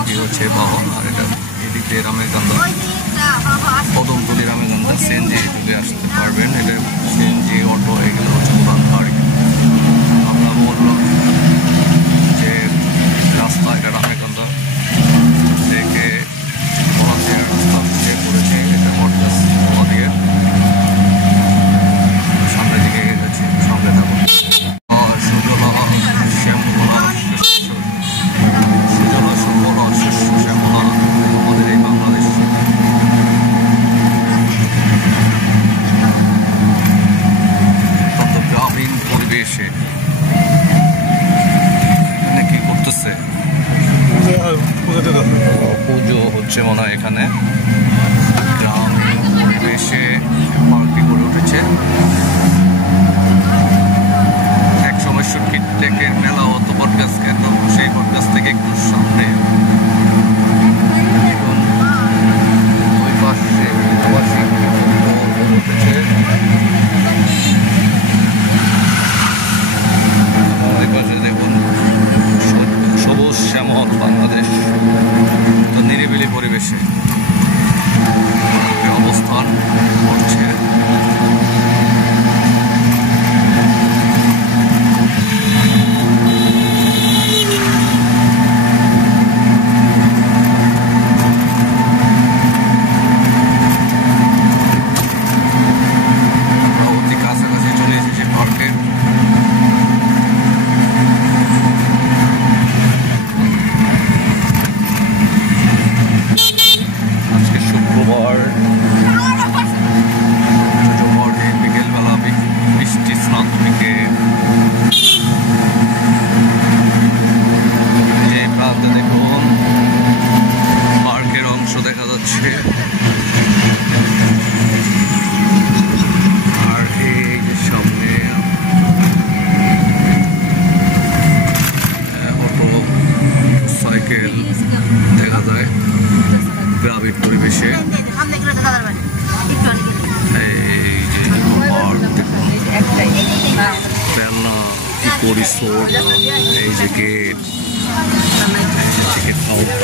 CNG হচ্ছে বাহন, আর এটা এদিক দিয়ে রামেরকান্দা কদমতলি রামেরকান্দা সিএনজি ঢুকে আসতে পারবেন। এটা সিএনজি অটো এগুলো হচ্ছে পুরান গাড়ি। আমরা বললাম যে রাস্তা এটা রামেরকান্দা থেকে বলাদিয়ার রাস্তা ঢুকে পড়েছে। এটা বটগাছ বলাদিয়া সামনের দিকে যাচ্ছে, সামনে থাকুন। সুজলা শ্যামলা সুজলা সুফলা শস্য শ্যামলা আমাদের এই বাংলাদেশ। তত গ্রামীণ পরিবেশে এখানে কি করতেছে? পুজো হচ্ছে মনে হয় এখানে। গ্রামীণ পরিবেশে পার্কটি গড়ে উঠেছে। একসময় সুটকিট টেকের মেলা হতো বটগাছ কেন্দ্র, সেই বটগাছ থেকে একটু সামনে ওই পাশে উঠেছে। ওই পাশে দেখুন সবুজ শ্যামল বাংলাদেশ। তো নিরিবিলি পরিবেশে অবস্থান করছে। কাছাকাছি চলে এসেছে পার্কের। আজকে শুক্রবার বিকেলবেলা বৃষ্টি স্নান থেকে যে প্রান্তে দেখুন পার্কের অংশ দেখা যাচ্ছে। আর এই যে সামনে অটো সাইকেল দেখা যায় গ্রামীণ পরিবেশে। এই যে বেলনা ইকো রিসোর্ট, এই যে গেট, টিকিট কাউন্টার।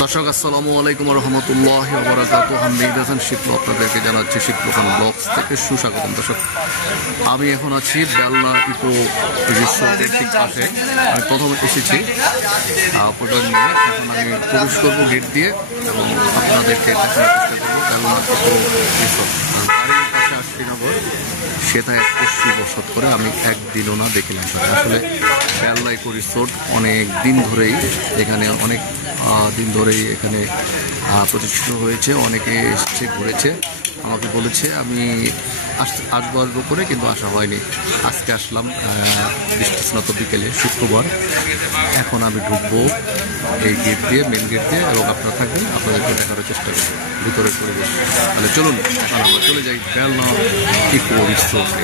দর্শক আসসালামু আলাইকুম রহমতুল্লাহি ওয়া বারাকাতুহু। আমি মেহেদি হাসান শিপলু আপনাদেরকে জানাচ্ছি শিপলু খান ব্লগস থেকে সুস্বাগতম। দর্শক আমি এখন আছি বেলনা ইকো রিসোর্টের ঠিক পাশে। আমি প্রথমে এসেছি প্রোগ্রাম নিয়ে, এখন আমি প্রবেশ করবো গেট দিয়ে এবং আপনাদেরকে দেখানোর চেষ্টা করবো বেলনা ইকো রিসোর্ট। বাড়ির পাশে শ্রীনগর সেটায় 21 বছর করে আমি একদিনও না দেখিলাম। আসলে বেলনা ইকো রিসোর্ট অনেক দিন ধরেই এখানে এখানে প্রতিষ্ঠিত হয়েছে। অনেকে এসেছে, ঘুরেছে, আমাকে বলেছে। আমি আসবো করে কিন্তু আসা হয়নি। আজকে আসলাম বৃষ্টি স্নাত বিকেলে শুক্রবার। এখন আমি ঢুকবো এই গেট দিয়ে, মেন গেট দিয়ে, এবং আপনারা থাকবেন, আপনাদেরকে দেখানোর চেষ্টা করব ভিতরের পরিবেশ। তাহলে চলুন এখন আমরা চলে যাই বেলনা ইকো রিসোর্টে।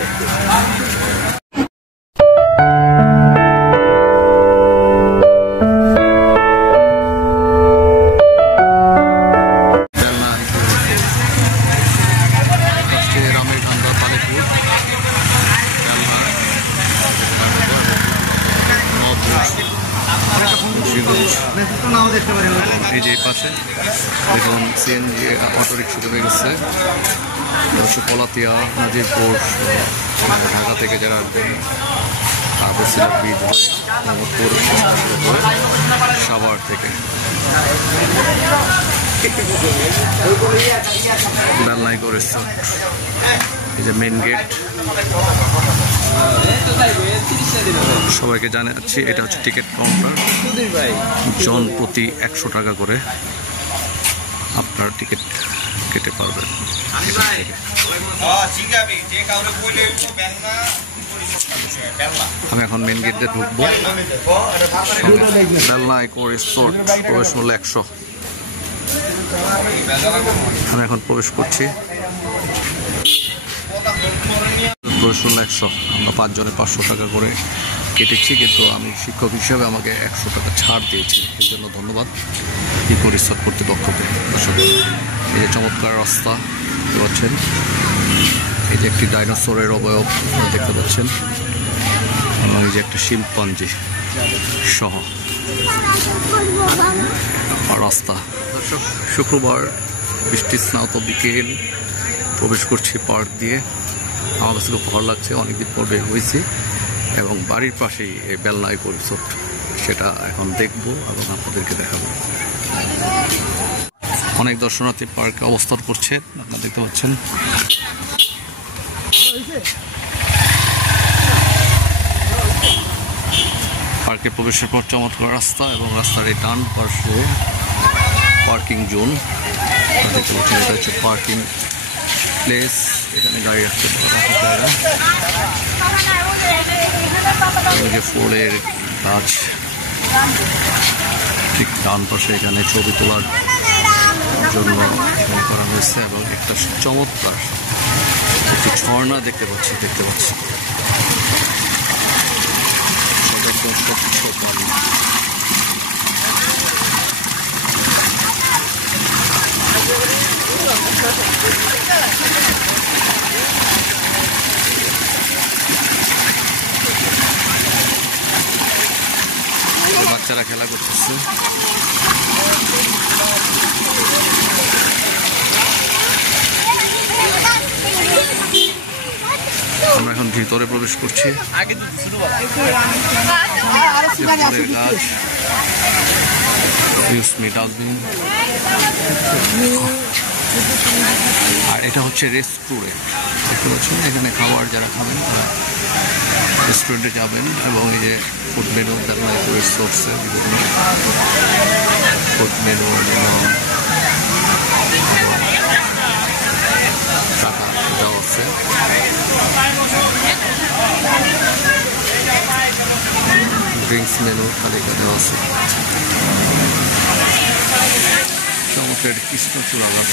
এই যে পাশে দেখুন সিএনজি অটোরিক্সা চলে গেছে। পলাতিয়া নাজিরপুর ঢাকা থেকে যারা আসবেন বসিলা ব্রিজ হয়ে মোহাম্মদপুর হয়ে সাভার থেকে বেলনা ইকো রিসোর্ট। এই যে মেন গেট। সবাইকে জানাচ্ছি এটা হচ্ছে টিকিট কাউন্টার। জন প্রতি 100 টাকা করে আপনার টিকিট কেটে পারবেন। আমি এখন মেন গেট দিয়ে ঢুকবো। বেলনা ইকো রিসোর্ট প্রবেশ মূল্য 100। আমি এখন প্রবেশ করছি। প্রবেশ মূল্য 100। আমরা 5 জনের 500 টাকা করে কেটেছি, কিন্তু আমি শিক্ষক হিসেবে আমাকে 100 টাকা ছাড় দিয়েছি। এই জন্য ধন্যবাদ ইকো রিসোর্ট কর্তৃপক্ষকে। দর্শক এই যে চমৎকার রাস্তা দেখতে পাচ্ছেন, এই যে একটি ডাইনোসরের অবয়ব দেখতে পাচ্ছেন, এই যে একটা শিম্পাঞ্জি সহ রাস্তা। দর্শক, শুক্রবার বৃষ্টি স্নাত বিকেল প্রবেশ করছি পার্ক দিয়ে। আমার কাছে খুব ভালো লাগছে, অনেকদিন পর বের হয়েছি এবং বাড়ির পাশেই এই বেলনা ইকো রিসোর্ট, সেটা এখন দেখবো এবং আপনাদেরকে দেখাবো। অনেক দর্শনার্থী পার্কে অবস্থান করছে, আপনারা দেখতে পাচ্ছেন। পার্কে প্রবেশের পর চমৎকার রাস্তা এবং রাস্তার এই ডান পাশে পার্কিং জোন দেখতে পাচ্ছেন। এটা হচ্ছে পার্কিং প্লেস, এখানে গাড়ি রাখতে জায়গা। যে ফুলের গাছ ঠিক ডান পাশে এখানে ছবি তোলার জন্য করা হয়েছে এবং একটা চমৎকার একটি ঝর্ণা দেখতে পাচ্ছি। একদম স্বচ্ছ পানি। বাচ্চারা খেলা করতেছে। আমরা এখন ভিতরে প্রবেশ করছি। গাছ আর এটা হচ্ছে রেস্টুরেন্ট, দেখতে পাচ্ছেন। এখানে খাবার যারা খাবেন তারা রেস্টুরেন্টে যাবেন এবং এই যে ফুড মেনু রিসোর্সে বিভিন্ন ফুড মেনু টাকা দেওয়া আছে। ড্রিঙ্কস মেনু তালিকা দেওয়া আছে। চমৎকার কৃষ্ণচূড়া গাছ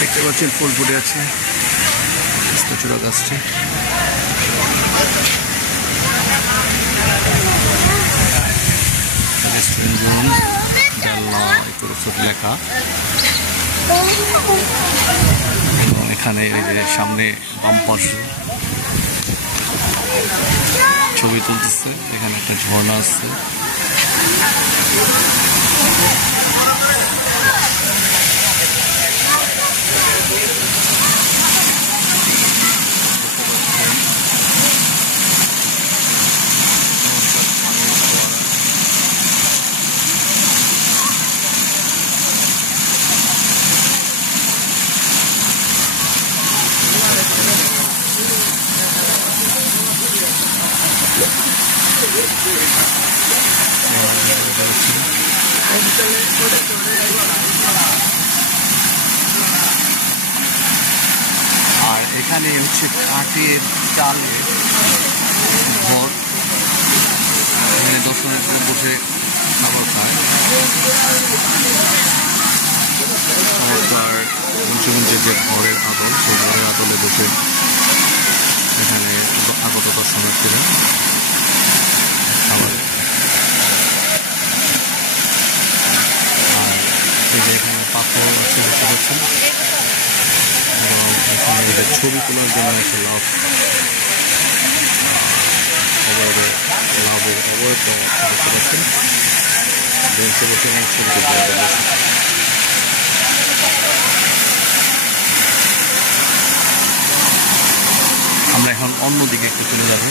দেখতে পাচ্ছেন, ফুল ফুটে আছে কৃষ্ণচূড়া গাছটি। রেস্টুরেন্ট জোন বেলনা ইকো রিসোর্ট লেখা। এবং এখানে এই যে সামনে বাম পাশে ছবি তুলতেছে, এখানে একটা ঝর্ণা আছে। আর এখানে হচ্ছে কাঠের চালের ঘর, এখানে দর্শনার্থীরা বসে খাবার খায়। চমৎকার পঞ্চমুখী যে ঘরের আদল, সেই ঘরের আদলে বসে এখানে আগত দর্শনার্থীরা খাবার। আর এই যে এখানে পাথর আছে দেখতে পাচ্ছেন এবং এখানে এই যে ছবি তোলার জন্য একটা লাভের অবয়ব দেখতে পাচ্ছেন। বেঞ্চে বসে অনেক ছবি তুলতে পারবেন। আমরা এখন অন্যদিকে একটু চলে যাব।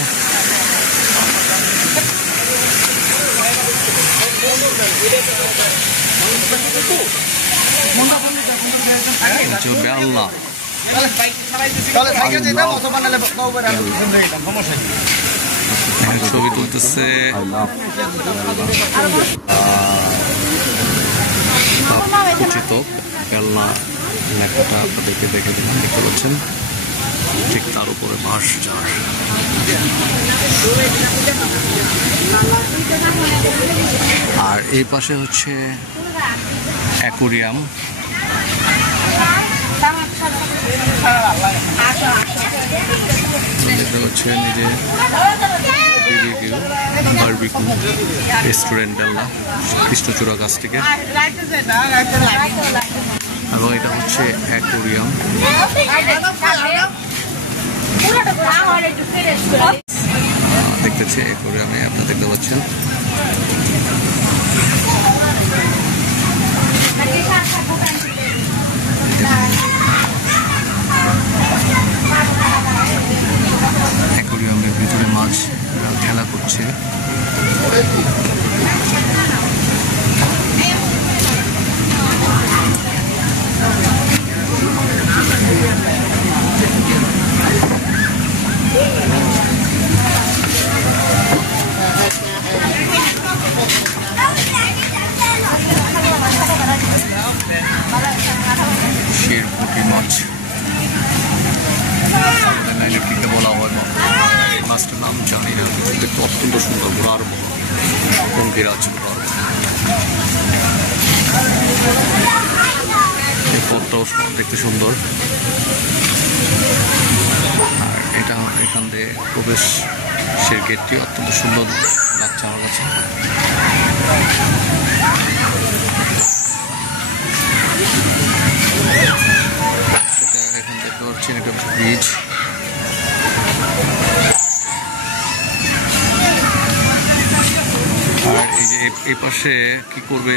বেলনা ছবি তুলতেছে। উচিত বেলনা লেখাটা আপনাদেরকে দেখে দিলাম, দেখতে পাচ্ছেন। ঠিক তার উপরে বাঁশ ঝাড়। আর এই পাশে হচ্ছে অ্যাকোরিয়াম। দেখতে পাচ্ছেন এই যে বারবিকিউ রেস্টুরেন্ট বেলনা কৃষ্ণচূড়া গাছ থেকে। এবং এটা হচ্ছে অ্যাকোরিয়াম। দেখতে রেখেছে অ্যাকোয়ারিয়ামে, আপনারা দেখতে পাচ্ছেন। অ্যাকোয়ারিয়ামের ভিতরে মাছ খেলা করছে। শেরপুঁটি মাছ, ইলেকট্রিকটা বলা হয়, মাছটার নাম জানি না, দেখতে অত্যন্ত সুন্দর, ঘোড়ার পঙ্কির আছে ঘোড়ার। এই পথটাও দেখতে সুন্দর। আর এটা এখান দিয়ে প্রবেশের গেটটি অত্যন্ত সুন্দর লাগছে আমার কাছে। এখান দেখতে পাচ্ছেন একটা ব্রিজ। আর এই যে এই পাশে কি করবে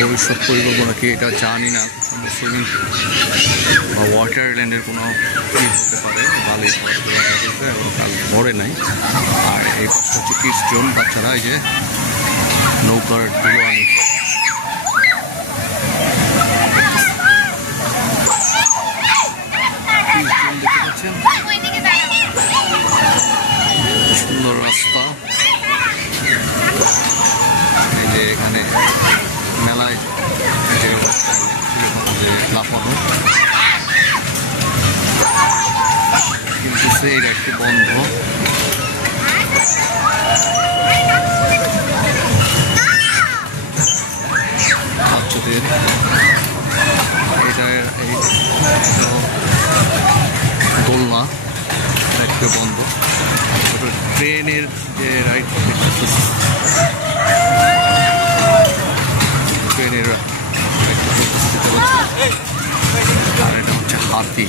ভবিষ্যৎ পরিকল্পনা কি এটা জানি না, সুইমিং বা ওয়াটারল্যান্ডের কোনো কি হতে পারে, ভালোই এবং কাল ভরে নাই। আর এই পাশটা হচ্ছে কিডস জোন, বাচ্চারা এই যে নৌকার দুলোয়ানি। দেখতে পাচ্ছেন সুন্দর রাস্তা। এই যে এখানে মেলায় লাফানো, কিন্তু সেই রাইডটি বন্ধ। বাচ্চাদের এটা এই দোলনা রাইডটি বন্ধ। ট্রেনের যে রাইড ট্রেনের আর এটা হচ্ছে হাতি।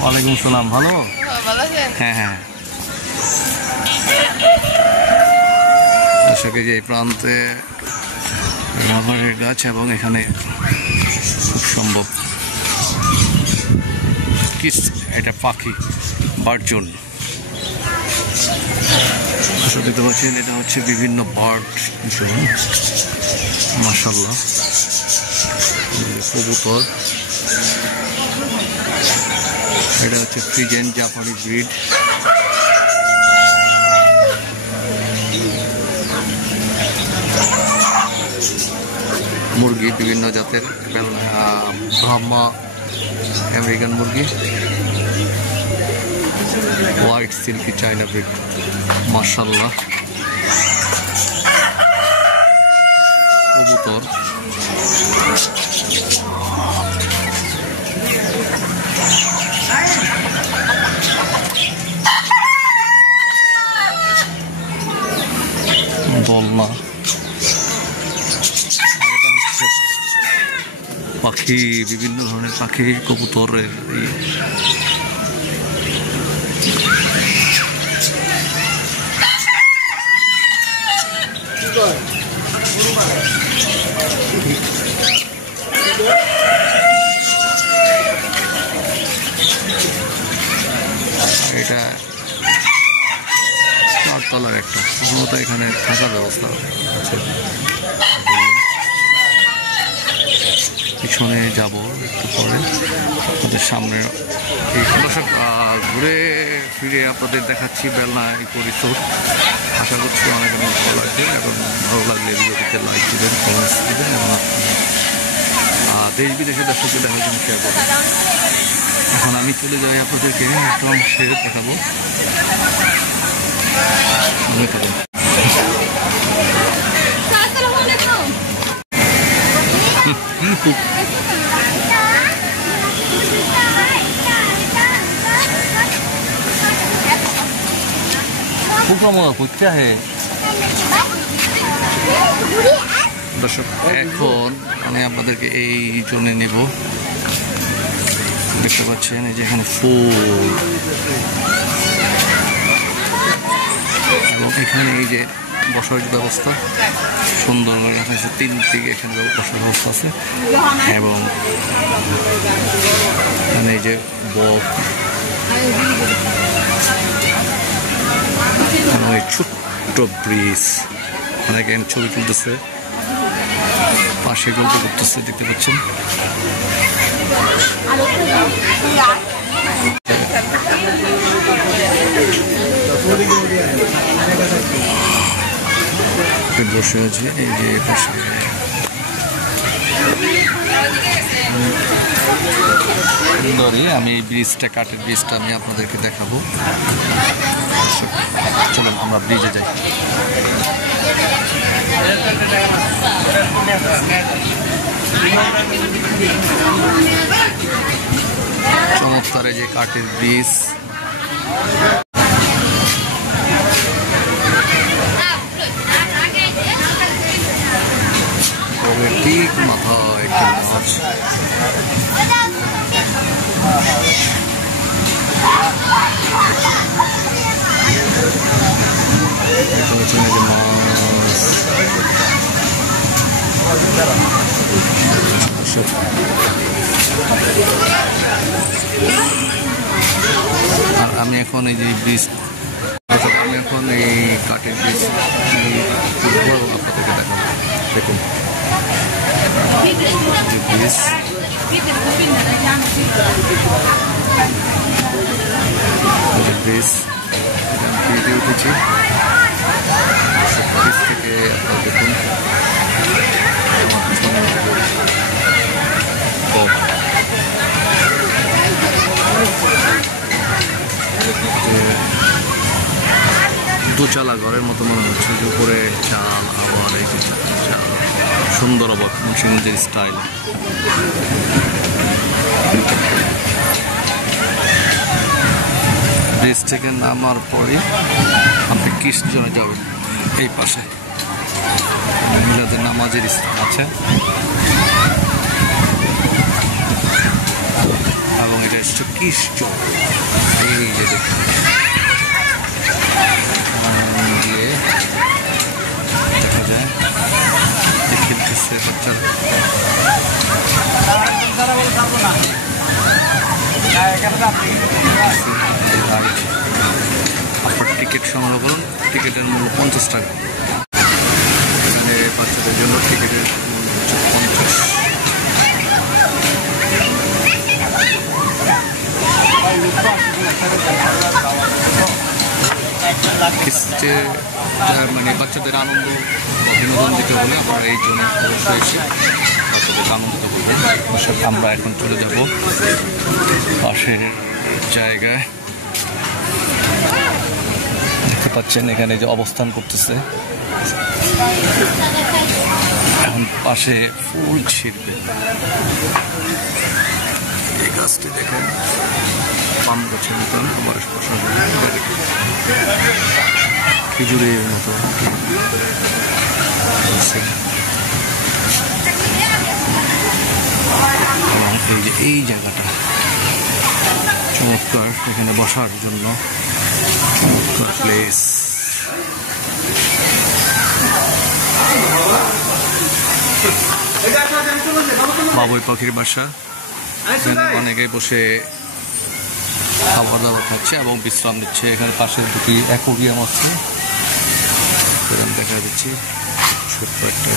ওয়ালাইকুম সালাম, ভালো? হ্যাঁ হ্যাঁ। দর্শকে যে প্রান্তে রাবারের গাছ এবং এখানে খুব সম্ভব কি এটা পাখি বার্ড জোন। দেখতে পাচ্ছেন এটা হচ্ছে বিভিন্ন বার্ড জোন। মাশাআল্লাহ, কবুতর, এটা হচ্ছে ফ্রিজেন জাপানি ব্রিড। মুরগি বিভিন্ন জাতের, ব্রাহ্মা আমেরিকান মুরগি, হোয়াইট সিল্কি চাইনা ব্রিড। মাশাআল্লাহ, কবুতর, দোলনা, পাখি, বিভিন্ন ধরনের পাখি, কবুতরের এটা চারতলার একটা, প্রথমত এখানে থাকার ব্যবস্থা আছে। পিছনে যাব একটু পরে, আমাদের সামনে এই দর্শক ঘুরে ফিরে আপনাদের দেখাচ্ছি বেলনা ইকো রিসোর্ট। আশা করছি অনেক অনেক ভালো লাগবে, এবং ভালো লাগলে ভিডিওটিতে লাইক দেবেন, কমেন্টস দেবেন, এবং দেশ বিদেশের দর্শকদের দেখার জন্য শেয়ার করবেন। এখন আমি চলে যাই আপনাদেরকে একটা অংশে দেখাবো। দর্শক এখন আমি আপনাদেরকে এই জন্য নেব দেখতে পাচ্ছেন এই যে এখানে ফুল, এবং এখানে এই যে বসার ব্যবস্থা সুন্দরভাবে রাখা হয়েছে। 3 দিকে এখানে বসার ব্যবস্থা আছে, এবং এখানে এই যে বক, ছোট্ট ব্রিজ, অনেকে ছবি তুলতেছে, পাশে গল্প করতেছে, দেখতে পাচ্ছেন। বসে আছে এই যে পাশে। সুন্দরী, আমি এই ব্রিজটা, কাঠের ব্রিজটা আমি আপনাদেরকে দেখাবো। চলুন আমরা ব্রিজে যাই। চমৎকার এই যে কাঠের ব্রিজ, ঠিক মাথায় একটি মাছ। আর আমি এখন এই যে ব্রিজ, আমি এখন এই কাঠের ব্রিজ আপনাদেরকে দেখাবো। দেখুন ব্রিজ, ব্রিজ ব্রিজে উঠেছি। ব্রিজ থেকে আপনারা দেখুন দুচালা ঘরের মতো মনে হচ্ছে, যে উপরে চাল, আবার এই চাল, সুন্দর অবাক মুন্সিগঞ্জের স্টাইল। ব্রিজ থেকে নামার পরে আপনি কৃষ্ণজনে যাবেন, এই পাশে মহিলাদের নামাজের স্থান আছে, এবং এটা হচ্ছে কৃষ্ণ। এই যে দেখুন দিয়ে দেখা যায় খেলতেছে বাচ্চারা। আপনার টিকিট সংগ্রহ করুন, টিকিটের মূল্য 50 টাকা। এখানে বাচ্চাদের জন্য টিকিটের মূল্য হচ্ছে 50। মানে বাচ্চাদের আনন্দ বা বিনোদন দিতে হলে আমরা এই জন্য অবশ্যই এসে বাচ্চাদেরকে আনন্দিত করবো। আমরা এখন চলে যাব পাশের জায়গায়। দেখতে পাচ্ছেন এখানে যে অবস্থান করতেছে, এখন পাশে ফুল ছিঁড়বে। এই গাছটি দেখেন পাম গাছের মতন, আবার খেজুরের মতো। এবং এই যে এই জায়গাটা চমৎকার, এখানে বসার জন্য চমৎকার প্লেস। বাবুই পাখির বাসা, এখানে অনেকে বসে খাবার দাবার খাচ্ছে এবং বিশ্রাম নিচ্ছে। এখানে পাশে দুটি অ্যাকোরিয়াম আছে, দেখা যাচ্ছে ছোট্ট একটা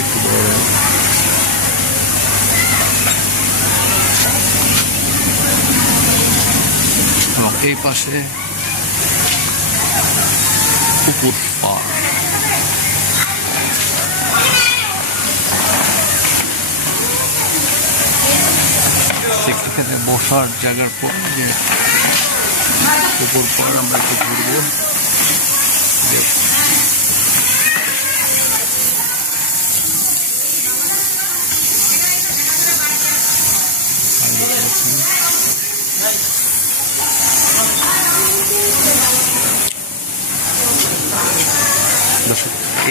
একটু বড়। এবং এই পাশে পুকুর পাড়। এখানে বসার জায়গার পর যে পুকুর পাড়, আমরা একটু ঘুরবো।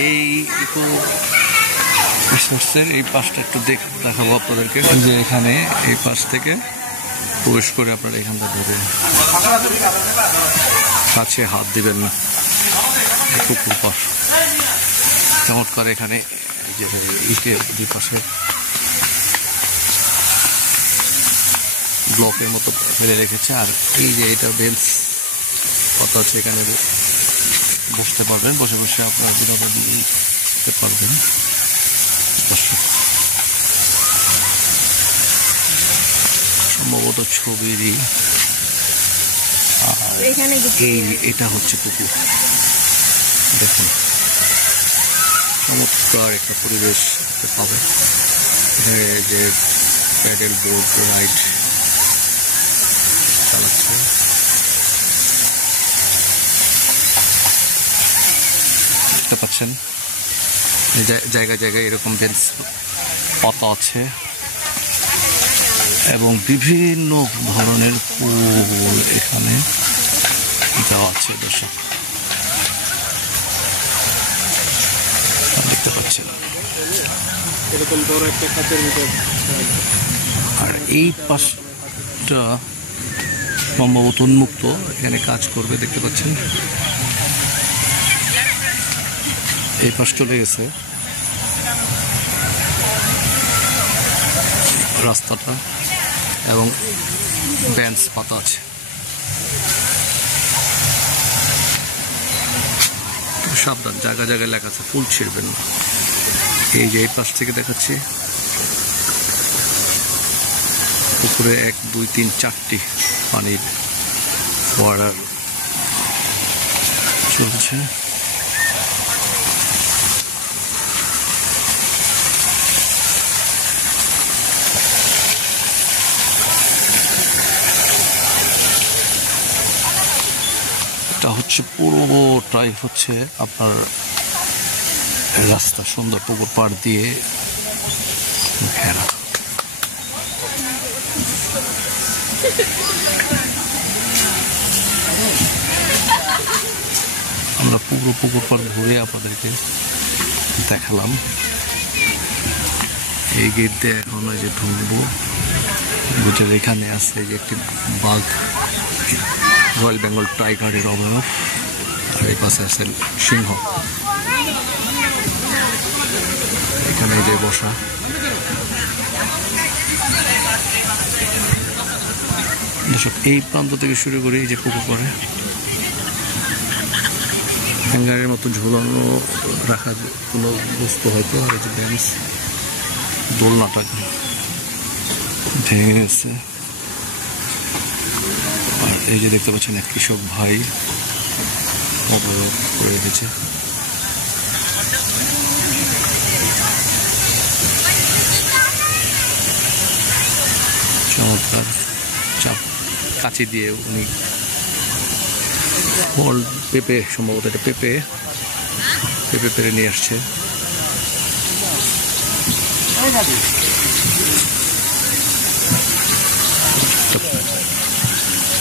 এই ইকো রিসোর্সের এই পাশটা একটু দেখাবো আপনাদেরকে, যে এখানে এই পাশ থেকে প্রবেশ করে আপনারা এখান থেকে ধরে কাছে হাত দিবেন না। পুকুর পাশ চমৎকার, এখানে যে ইটে দুই পাশে ব্লকের মতো ফেলে রেখেছে। আর এই যে এটা বেঞ্চ কত আছে, এখানে বসতে পারবেন, বসে বসে আপনার বিনোদন দিতে পারবেন। সম্ভবত ছবিরই এটা হচ্ছে পুকুর। দেখুন চমৎকার একটা পরিবেশ পাবে। যে প্যাডেল বোট রাইড চালাচ্ছে, দেখতে পাচ্ছেন জায়গায় জায়গায় এরকম বেঞ্চ পাতা আছে এবং বিভিন্ন ধরনের ফুল এখানে দেওয়া আছে। দর্শক দেখতে পাচ্ছেন, আর এই পাশটা সম্ভবত উন্মুক্ত, এখানে কাজ করবে, দেখতে পাচ্ছেন। এই পাশ চলে গেছে রাস্তাটা এবং বেঞ্চ পাতা আছে। সাবধান, জায়গায় জায়গায় লেখা আছে ফুল ছিঁড়বেন না। এই যে এই পাশ থেকে দেখাচ্ছি, পুকুরে 1, 2, 3, 4টি পানির ফোয়ারা চলছে। এটা হচ্ছে পুরোটাই হচ্ছে আপনার রাস্তা, সুন্দর পুকুর পাড় দিয়ে ঘেরা। আমরা পুরো পুকুর পাড় ঘুরে আপনাদেরকে দেখালাম। এই গেট দিয়ে এখন ওই যে ঢুকবো, বুঝে এখানে আছে যে একটি বাঘ, রয়্যাল বেঙ্গল টাইগারের অবয়ব, আর এই পাশে আছে সিংহ। এখানে যে বসা, এই প্রান্ত থেকে শুরু করে এই যে পুকুর পাড়ে হ্যাঙ্গারের মতো ঝোলানো রাখার কোনো বস্তু হয়তো, আর এই যে বেঞ্চ, দোলনাটা ভেঙে গেছে। আর এই যে দেখতে পাচ্ছেন এক কৃষক ভাই অবয়ব করে রেখেছে। চমৎকার চাপ কাঁচি দিয়ে উনি ফল পেঁপে, সম্ভবত এটা পেঁপে পেরে নিয়ে আসছে।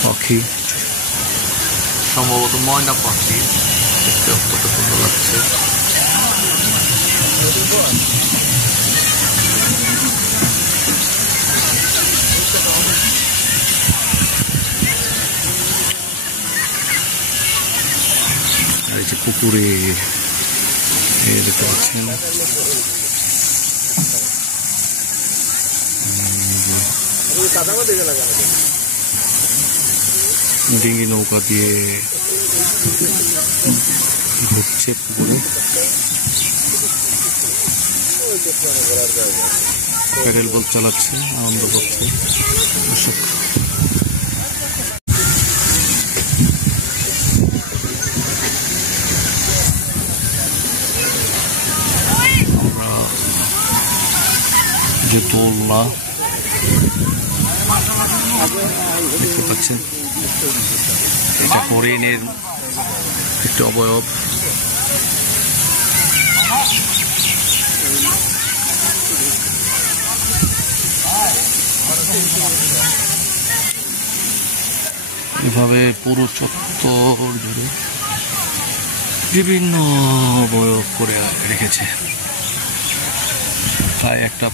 পাখি, সম্ভবত ময়না পাখি, দেখতে কত সুন্দর লাগছে। আর এই যে পুকুরে দেখতে পাচ্ছেন ডিঙ্গি নৌকা দিয়ে ঘুরছে পুকুরে, প্যাডেল বোট চালাচ্ছে, আনন্দ করছে। আমরা যে দোলনা দেখতে পাচ্ছেন, এটা হরিণের একটি অবয়ব। এভাবে পুরো চত্বর জুড়ে বিভিন্ন অবয়ব করে রেখেছে। তাই একটা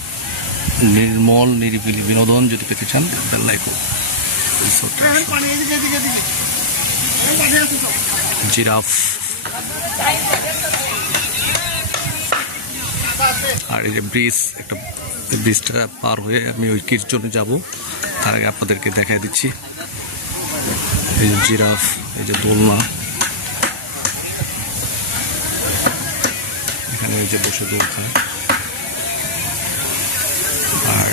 নির্মল নিরিবিলি বিনোদন যদি পেতে চান বেল্লাইকো জিরাফ। আর এই যে ব্রিজ, একটা ব্রিজটা পার হয়ে আমি ওই কিরচনে যাব, তার আগে আপনাদেরকে দেখাই দিচ্ছি। এই যে জিরাফ, এই যে দোলনা, এখানে এই যে বসে দোল খায়। আর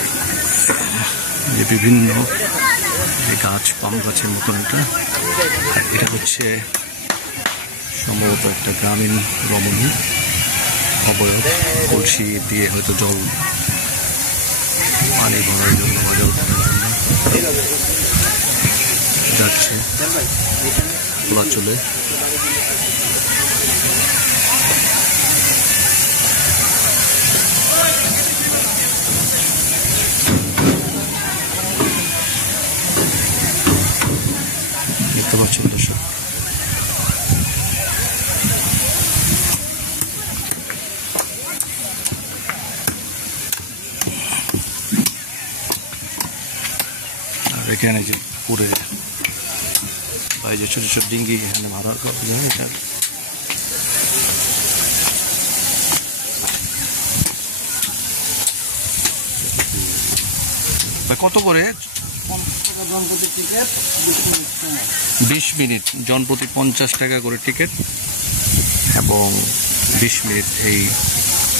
যে বিভিন্ন গাছ, পাম গাছের মতন এটা হচ্ছে সম্ভবত একটা গ্রামীণ রমণী অবয়ব। কলসি দিয়ে হয়তো জল পানি ভরার জন্য বা জল ভরার জন্য যাচ্ছে খোলা চলে। দেখতে পাচ্ছেন দর্শক, এখানে যে পুরে এই যে ছোট ছোট ডিঙ্গি এখানে ভাড়া কত করে? 20 মিনিট জনপ্রতি 50 টাকা করে টিকিট, এবং 20 মিনিট এই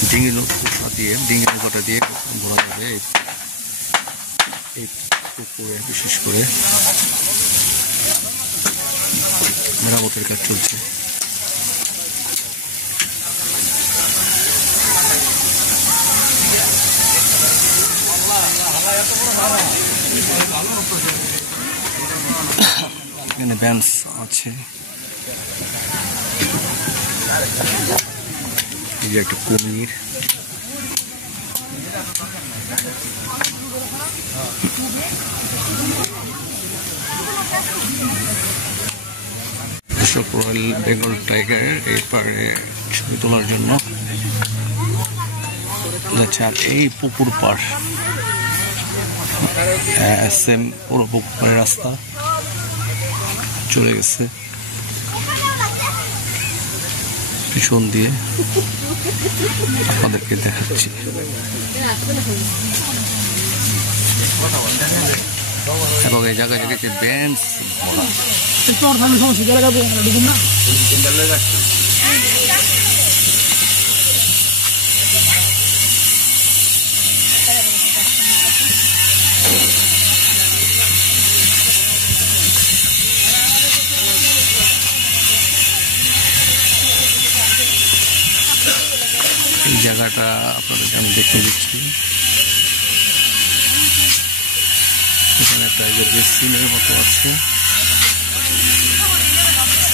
ডিঙ্গি নৌকাটা দিয়ে ঘোরা যাবে এই পুকুরে। বিশেষ করে মেরামতের কাজ চলছে। এখানে বেঞ্চ আছে, এই যে একটা কুমির। রয়্যাল বেঙ্গল টাইগার এই পারে ছবি তোলার জন্য যাচ্ছে। আর এই পুকুর পার সেম পুরো পুকুর পাড়ের রাস্তা চলে গেছে পিছন দিয়ে, আপনাদেরকে দেখাচ্ছি। এবং এই জায়গায় যে বেঞ্চ ভরা, এই জায়গাটা আপনাদেরকে আমি দেখতে দিচ্ছি। এখানে টাইগার বেসিনের মতো আছে,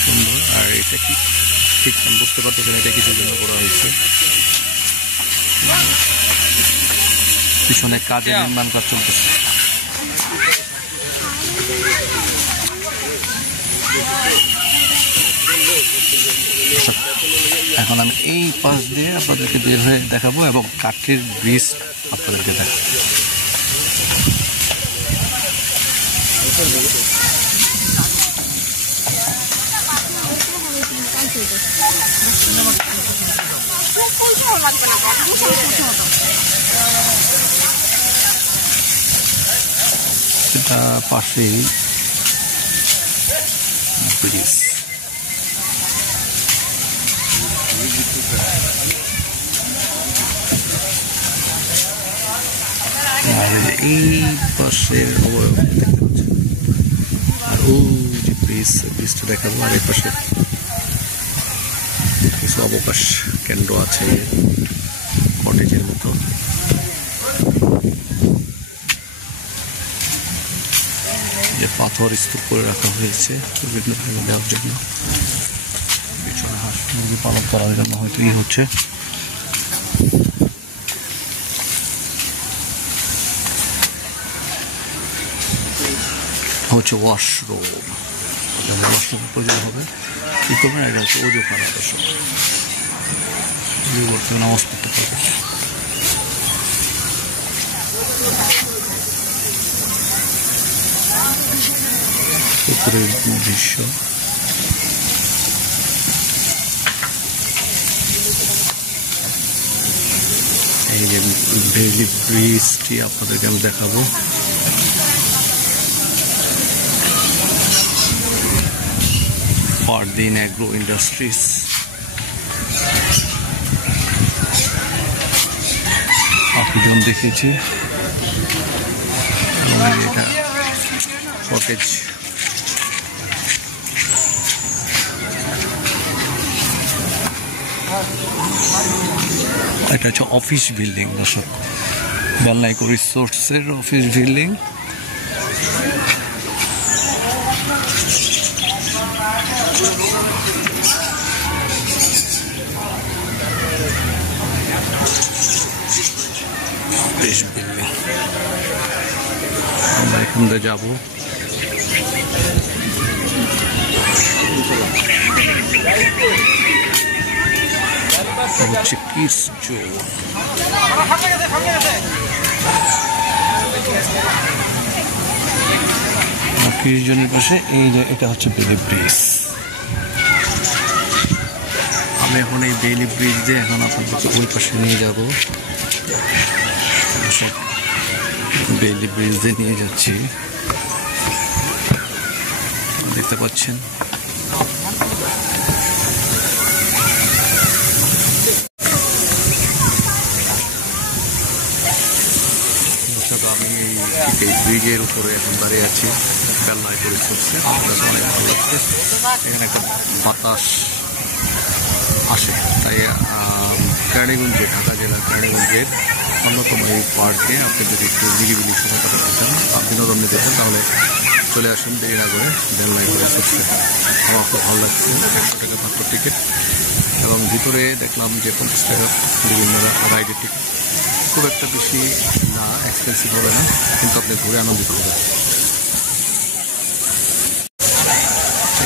সুন্দর। আর এটা কি ঠিক আমি বুঝতে পারতেছেন এটা কিছু জন্য করা হয়েছে। পিছনে কাজের নির্মাণ কাজ চলতেছে। এখন আমি এই পাশ দিয়ে আপনাদেরকে বের হয়ে দেখাবো এবং কাঠের ব্রিজ আপনাদেরকে দেখাবো। সেটা পাশেই ব্রিজ। এই পাশের দেখতে পাচ্ছেন, আর ওই যে ব্রিজটা দেখাবো। আর এই পাশে কিছু অবকাশ কেন্দ্র আছে কটেজের মতো। যে পাথর স্তূপ করে রাখা হয়েছে বিভিন্ন দেওয়ার জন্য, পিছনে হাঁস মুরগি পালন করার জন্য হয়তো হচ্ছে। হচ্ছে ওয়াশরুম প্রয়োজন হবে। কি করবেন, এটা হচ্ছে ওজু খানা। দর্শক ওজু করতে নামাজ পড়তে পারবে। পুকুরের দৃশ্য, এই যে বেইলি ব্রিজটি আপনাদেরকে আমি দেখাবো। ফারদিন অ্যাগ্রো ইন্ডাস্ট্রিজ, আপিজন দেখেছি। এটা কটেজ, এটা হচ্ছে অফিস বিল্ডিং। দর্শক বেলনা ইকো রিসোর্সের অফিস বিল্ডিং। অফিস বিল্ডিং, আমরা এখান থেকে যাবো। হচ্ছে কিডস জোন। কিডস জোনের পাশে এই যে এটা হচ্ছে বেইলি ব্রিজ। আমি এখন এই বেইলি ব্রিজ দিয়ে এখন আপনাদেরকে ওই পাশে নিয়ে যাবো। বেইলি ব্রিজ দিয়ে নিয়ে যাচ্ছি, দেখতে পাচ্ছেন। আমি এই ব্রিজের উপরে এখন দাঁড়িয়ে আছি, বেলনা ইকো রিসোর্সে। অনেক ভালো লাগছে, এখানে একটা বাতাস আসে। তাই কেরানীগঞ্জে, ঢাকা জেলার কেরানীগঞ্জের অন্যতম এই পার্কে আপনি যদি একটু নিরিবিলি সময় কাটাতে চান, বিনোদন নিতে চান, তাহলে চলে আসুন দেরি না করে বেলনা ইকো রিসোর্সে। আমার খুব ভালো লাগছে। 100 টাকা মাত্র টিকিট, এবং ভিতরে দেখলাম যে 50 টাকা বিভিন্ন রাইডের টিকিট। খুব একটা বেশি না, এক্সপেন্সিভ হবে না, কিন্তু আপনি ঘুরে আনন্দিত হবেন।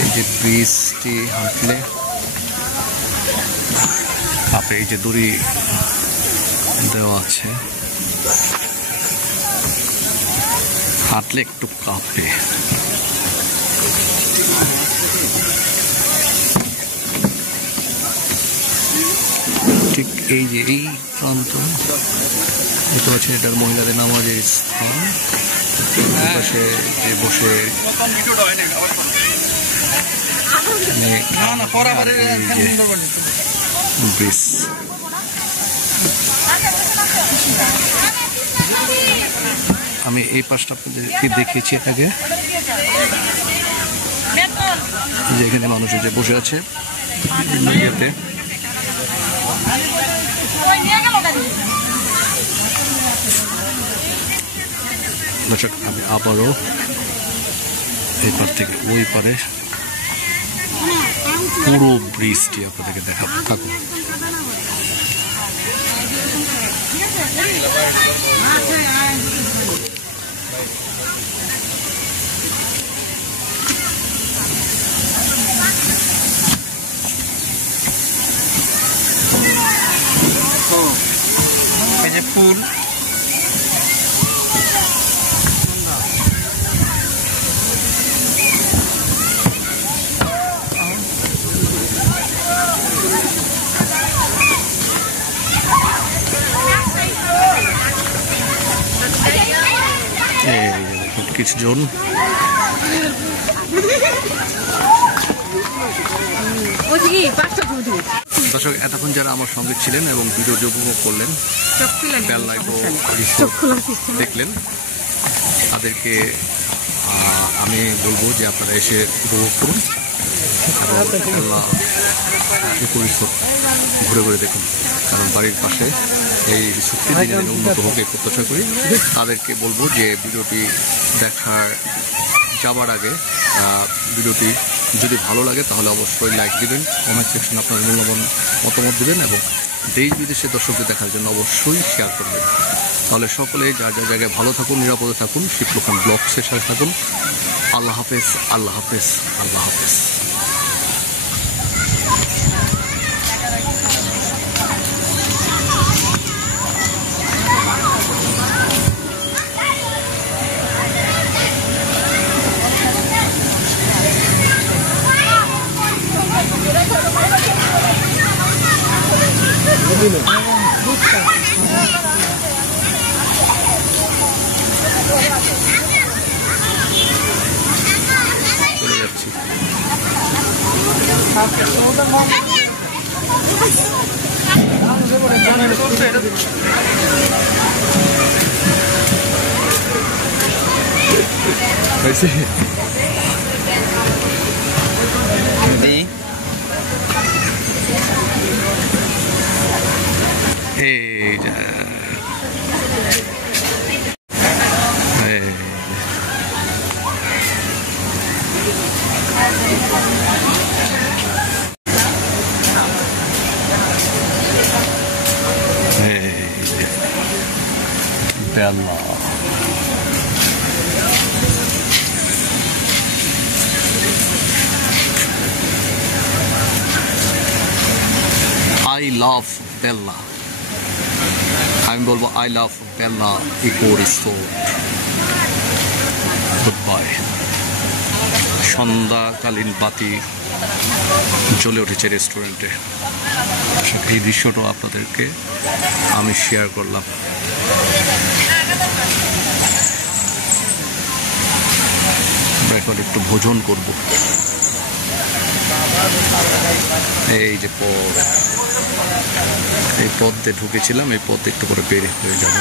এই যে ব্রিজটি হাঁটলে আপনি, এই যে দড়ি দেওয়া আছে, হাঁটলে একটু কাঁপে। ঠিক এই যে এই প্রান্ত দেখতে পাচ্ছেন, এটার মহিলাদের নামাজের স্থান। পাশে যে বসে ব্রিজ, আমি এই পাশটা আপনাদেরকে দেখিয়েছি এর আগে, যে এখানে মানুষ যে বসে আছে ইয়েতে। দর্শক আমি আবারও এই পার থেকে ওই পারে পুরো ব্রিজটি আপনাদেরকে দেখাবো, থাকুন। এই যে ফুল, কিডস জোন। দর্শক এতক্ষণ যারা আমার সঙ্গে ছিলেন এবং ভিডিওটি উপভোগ করলেন, বেলনা ইকো রিসোর্ট দেখলেন, তাদেরকে আমি বলবো যে আপনারা এসে উপভোগ করুন এবং বেলনা ইকো রিসোর্ট ঘুরে ঘুরে দেখুন। কারণ বাড়ির পাশে এই রিসোর্টটি দিনে দিনে উন্নত হোক এই প্রত্যাশা করি। তাদেরকে বলবো যে ভিডিওটি যাবার আগে ভিডিওটি যদি ভালো লাগে তাহলে অবশ্যই লাইক দিবেন, কমেন্ট সেকশনে আপনার মূল্যবান মতামত দিবেন, এবং দেশ বিদেশের দর্শকদের দেখার জন্য অবশ্যই শেয়ার করবেন। তাহলে সকলে যার যার জায়গায় ভালো থাকুন, নিরাপদে থাকুন। শিপলু খান ব্লগসের সাথে থাকুন। আল্লাহ হাফেজ, আল্লাহ হাফেজ, আল্লাহ হাফেজ। চলে যাচ্ছি। Bella. I love Bella. আমি বলবো I love Bella Eco Resort. Goodbye. সন্ধ্যাকালীন বাতি জ্বলে উঠেছে রেস্টুরেন্টে। এই দৃশ্যটা আপনাদেরকে আমি শেয়ার করলাম। এখন একটু ভোজন করব। এই যে পথ, এই পথ দিয়ে ঢুকেছিলাম, এই পথ একটু করে বের হয়ে যাব।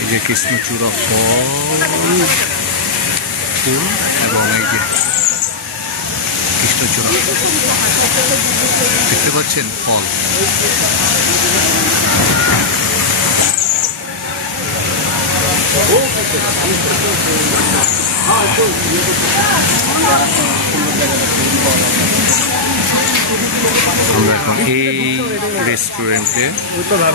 এই যে কৃষ্ণচূড়া ফল এবং এই যে কৃষ্ণচূড়া দেখতে পাচ্ছেন ফল। আমরা এখন এই রেস্টুরেন্টে তারা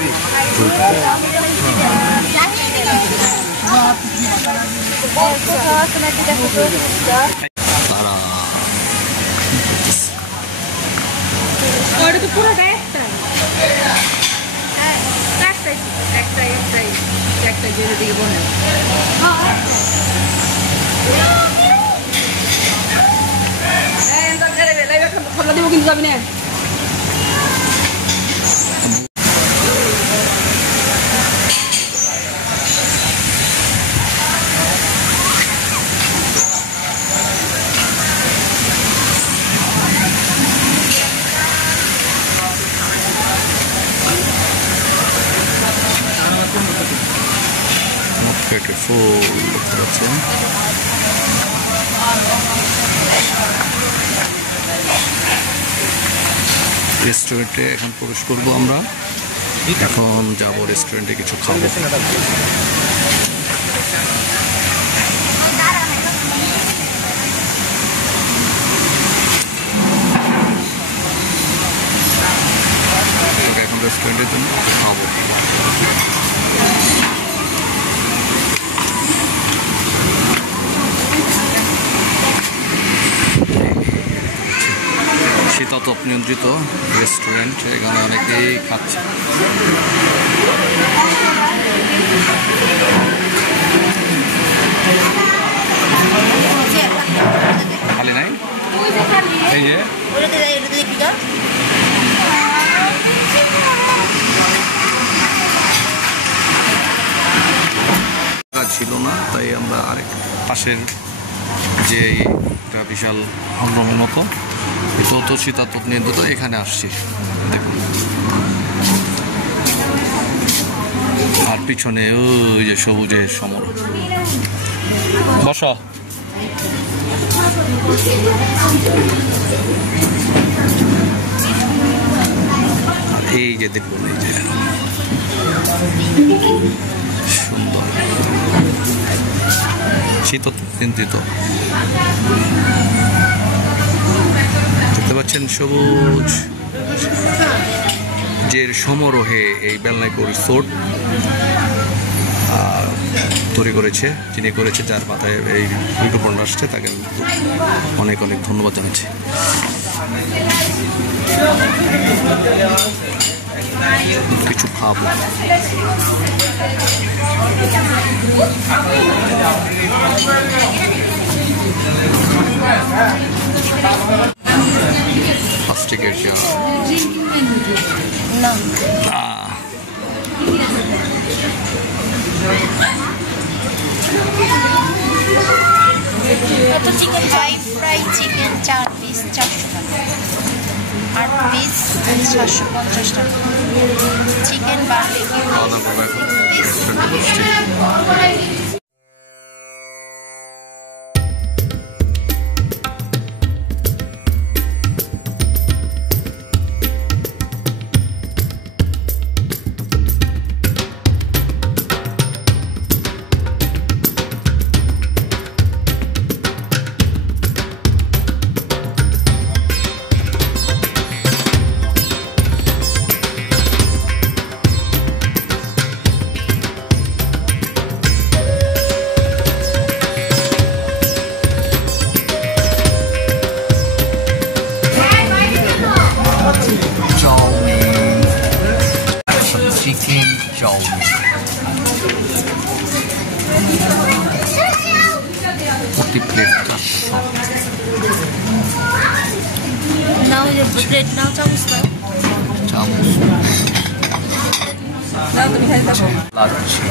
কিন্তু যাবি না। পেটে ফুল দেখতে পাচ্ছেন। রেস্টুরেন্টে এখন প্রবেশ করব আমরা। এখন যাব রেস্টুরেন্টে কিছু খাবো। এখন রেস্টুরেন্টের জন্য খাবো। শীতাতপ নিয়ন্ত্রিত রেস্টুরেন্ট, এখানে অনেকেই খাচ্ছে। খালি নাই এই যে ছিল না, তাই আমরা আরেক পাশের যে একটা বিশাল রঙের মতো যৌথ শীতাতপ নিয়ন্ত্রিত এখানে আসছি। দেখুন, আর পিছনে ওই যে সবুজের সমর। বসো। আর এই যে দেখুন, এই যে সুন্দর শীতাতপ নিয়ন্ত্রিত, দেখতে পাচ্ছেন সবুজ যে সমারোহে এই বেলনা ইকো রিসোর্ট তৈরি করেছে, যিনি করেছে, যার মাথায় এই বিজ্ঞাপন আসছে, তাকে অনেক অনেক ধন্যবাদ জানাচ্ছি। কিছু খাবো। প্লাস্টিকের চা না তো চিকেন ফ্রাই চিকেন 4 পিস 400 টাকা 8 পিস 750 টাকা চিকেন বারবিকিউ চিকেন চাউমিন প্রতি প্লেট 400 নাও যে প্লেট নাও চামচ নাও চামচ নাও তুমি খাই দাও লাগছে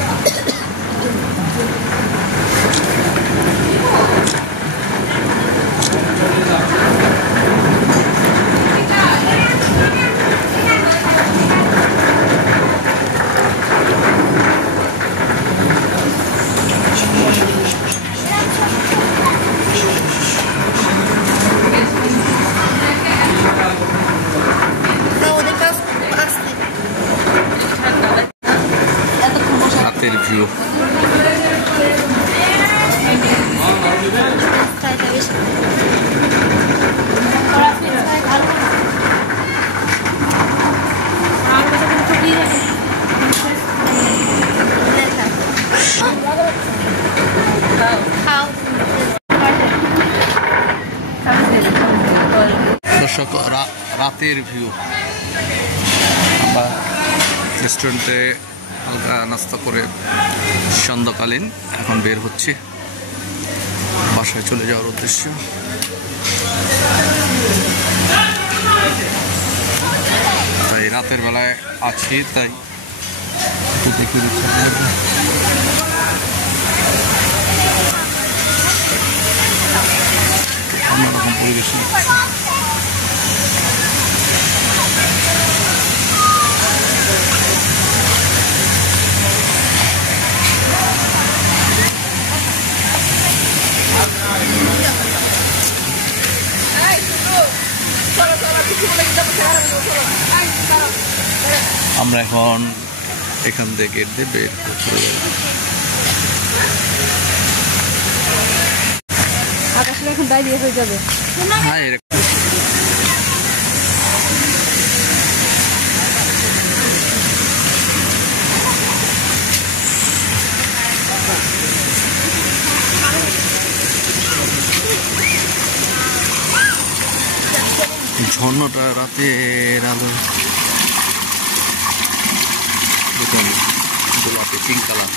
রাতের ভিউ দর্শক রাতের ভিউ আমরা রেস্টুরেন্টে হালকা নাস্তা করে সন্ধ্যাকালীন এখন বের হচ্ছে বাসায় চলে যাওয়ার উদ্দেশ্য তাই রাতের বেলায় আছি তাই অন্যরকম পরিবেশ আমরা এখন এখান থেকে গেট দিয়ে বের করে আকাশের এখন ডায়রিয়া হয়ে যাবে হ্যাঁ এরকম ঝর্ণাটা রাতের আলো দেখুন গোলাপি পিঙ্ক কালার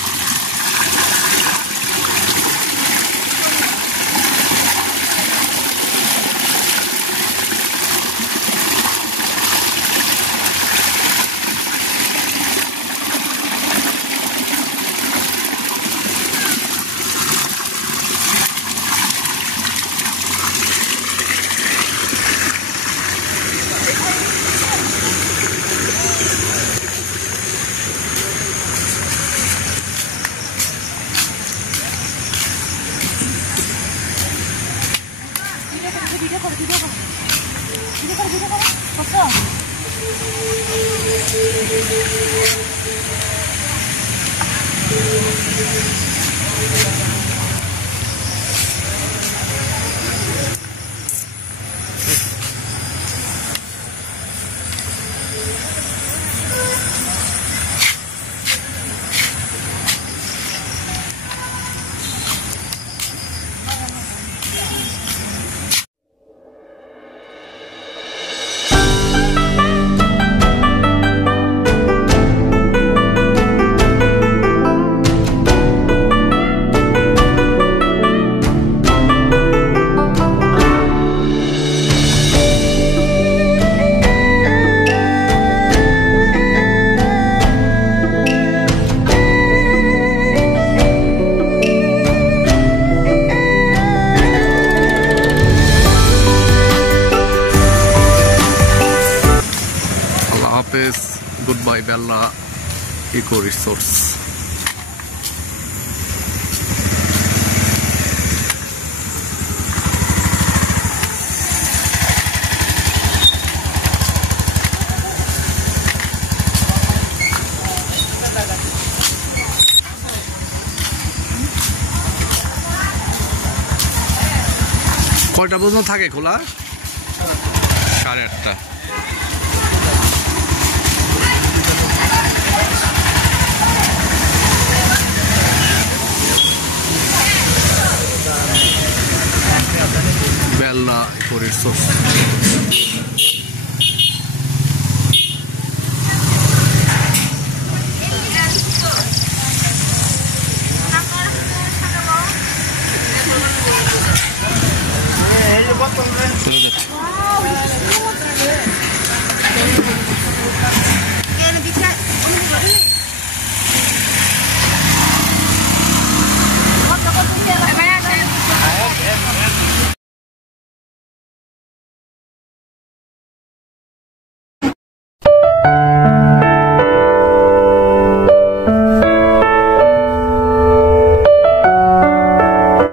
বেলনা ইকো রিসোর্স। কয়টা পর্যন্ত থাকে খোলা? 8:30। বেলনা ইকো রিসোর্স।